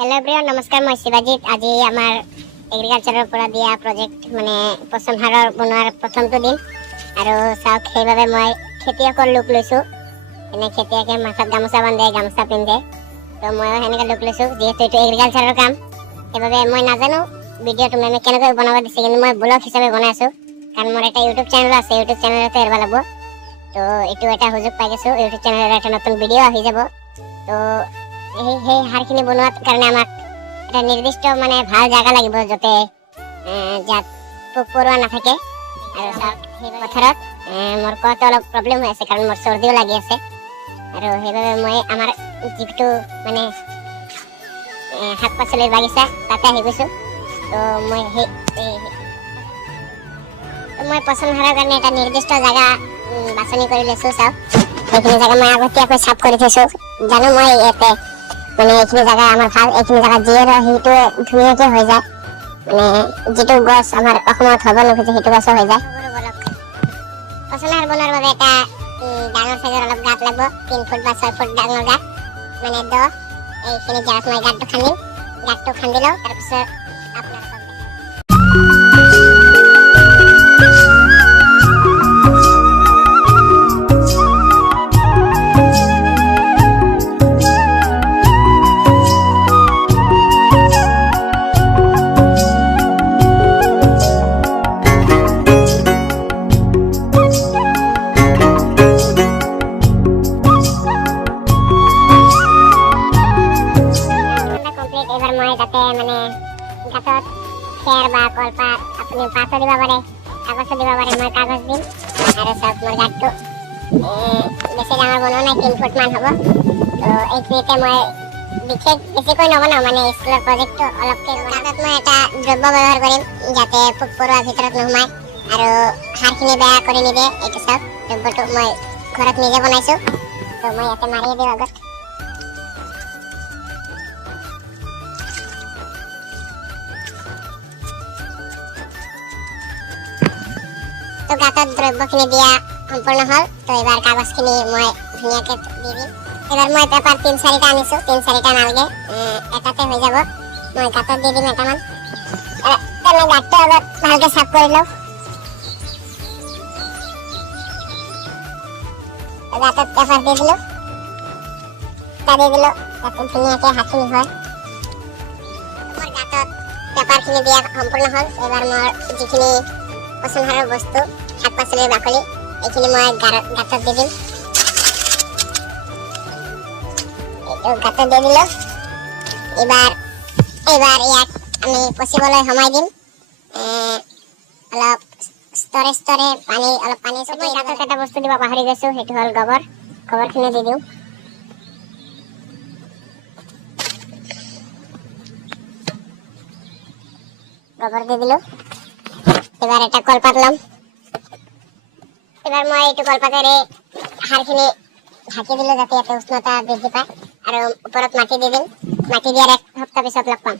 hello everyone नमस्कार मैं शिवाजीत आज आमार एग्रिकालचारर পৰা দিয়া প্ৰজেক্ট মানে পচন সাৰৰ বনোৱাৰ প্ৰথমটো দিন আৰু চাওক সেইভাবে মই খেতিয়কৰ লুক লৈছো এনে খেতিয়কে মাথাত গামোচা বান্ধে গামোচা পিন্ধে তো মই হেনেকা লুক লৈছো যেহেতু এটো এগ্ৰিকালচাৰৰ কাম সেইভাবে মই নাজানো ভিডিওটো মানে কেনেকৈ বনাব দিছে কিন্তু মই ব্লগ হিচাপে বনাইছো কাৰণ মোৰ এটা ইউটিউব চ্যানেল আছে ইউটিউব চ্যানেলতে এৰবা লাগব তো এটো এটা সুযোগ পাই গৈছো ইউটিউব চ্যানেলৰ এটা নতুন ভিডিও আহি যাব তো এই হাৰখিনি বনোৱাৰ কাৰণে আমাক এটা নিৰ্দিষ্ট মানে ভাল জায়গা লাগিব যতে যাত পোক পৰুৱা নাথাকে আৰু সেই পথাৰত মোৰ কত অলপ প্ৰবলেম হৈ আছে কাৰণ মোৰ সৰ্দিও লাগি আছে আৰু সেইভাবে মই আমাৰ যিটো মানে শাক পাচলিৰ বাগিচা তাতে আহি গৈছো তো মই পচন সাৰৰ কাৰণে এটা নিৰ্দিষ্ট জায়গা বাছনি কৰি লৈছো চাওক এইখিনি জায়গা মই আগতীয়াকৈ চাফ কৰি থৈছো জানো মই ইয়াতে মানে এইখিনি জায়গা আমার ভাল এইখিনি জায়গা জিয়ের হিটো ধুনিয়াকে হৈ যায় মানে যেটো গছ আমার অসমত হ'ব নোখোজে সেইটো গছ হৈ যায় পচন সাৰ বনোৱাৰ বাবে এটা ডাঙৰ সাইজৰ অলপ গাঁত লাগব 3 ফুট বা 6 ফুট ডাঙৰ গাঁত মানে দ এইখিনি জায়গাত মই গাঁতটো খান্দিলো তাৰপিছত আপোনাৰ এবাৰ মই যাতে মানে গাতত খেৰ বা কলপাত আপুনি পাতো দিব পাৰে কাগজ দিব পাৰে মই কাগজ দিম আৰু সব মোৰ গাতটো বেছি ডাঙৰ বনোৱা নাই 3 ফুট মান হ'ব তো এইখিনিতে মই বিশেষ বেছিকৈ নবনাও মানে স্কুলৰ প্ৰজেক্টটো অলপকে গাতত মই এটা দ্ৰব্য ব্যৱহাৰ কৰিম যাতে পোক পৰুৱা ভিতৰত নোমায় আৰু হাৰখিনি বেয়া কৰি নিদিয়ে এইটো সব দ্ৰব্যটো মই ঘৰত নিজে বনাইছো তো মই ইয়াতে মাৰি দিওঁ আগত তো গাতত দ্ৰব্যখিনি দিয়া সম্পূৰ্ণ হল তো এবাৰ কাগজখিনি মই ধুনিয়াকে দি দিম এবাৰ মই পেপাৰ 3-4টা আনিছো 3-4টা নালগে এটাতে হৈ যাব মই গাতত দি দিম এটামান তেনে গাতটো আগত ভালকে সাফ কৰি লওঁ গাতত পেপাৰ দি দিলো যাতে ধুনিয়াকে হাতখিনি হয় মোৰ গাতত পেপাৰখিনি দিয়া সম্পূৰ্ণ হল এবাৰ মোৰ যিখিনি পচন সাৰৰ বস্তু শাক পাচলিৰ বাকলি এইখিনি মই গাতত দি দিম এইটো গাতত দি দিলো এবাৰ ইয়াক আমি পচিবলৈ সময় দিম অলপ স্তৰে অলপ পানী মই গাতত এটা বস্তু দিব পাহৰি গৈছো সেইটো হ'ল গোবৰখিনি দি দিওঁ গোবৰ দি দিলো এবাৰ এটা কলপাত লম এবাৰ মই এইটো কলপাতেৰে হাৰখিনি ঢাকি দিলে যাতে এতে উষ্ণতা বৃদ্ধি পায় আৰু ওপৰত মাটি দি দিম মাটি দিয়াৰ এক সপ্তাহ পিছত লগ পাম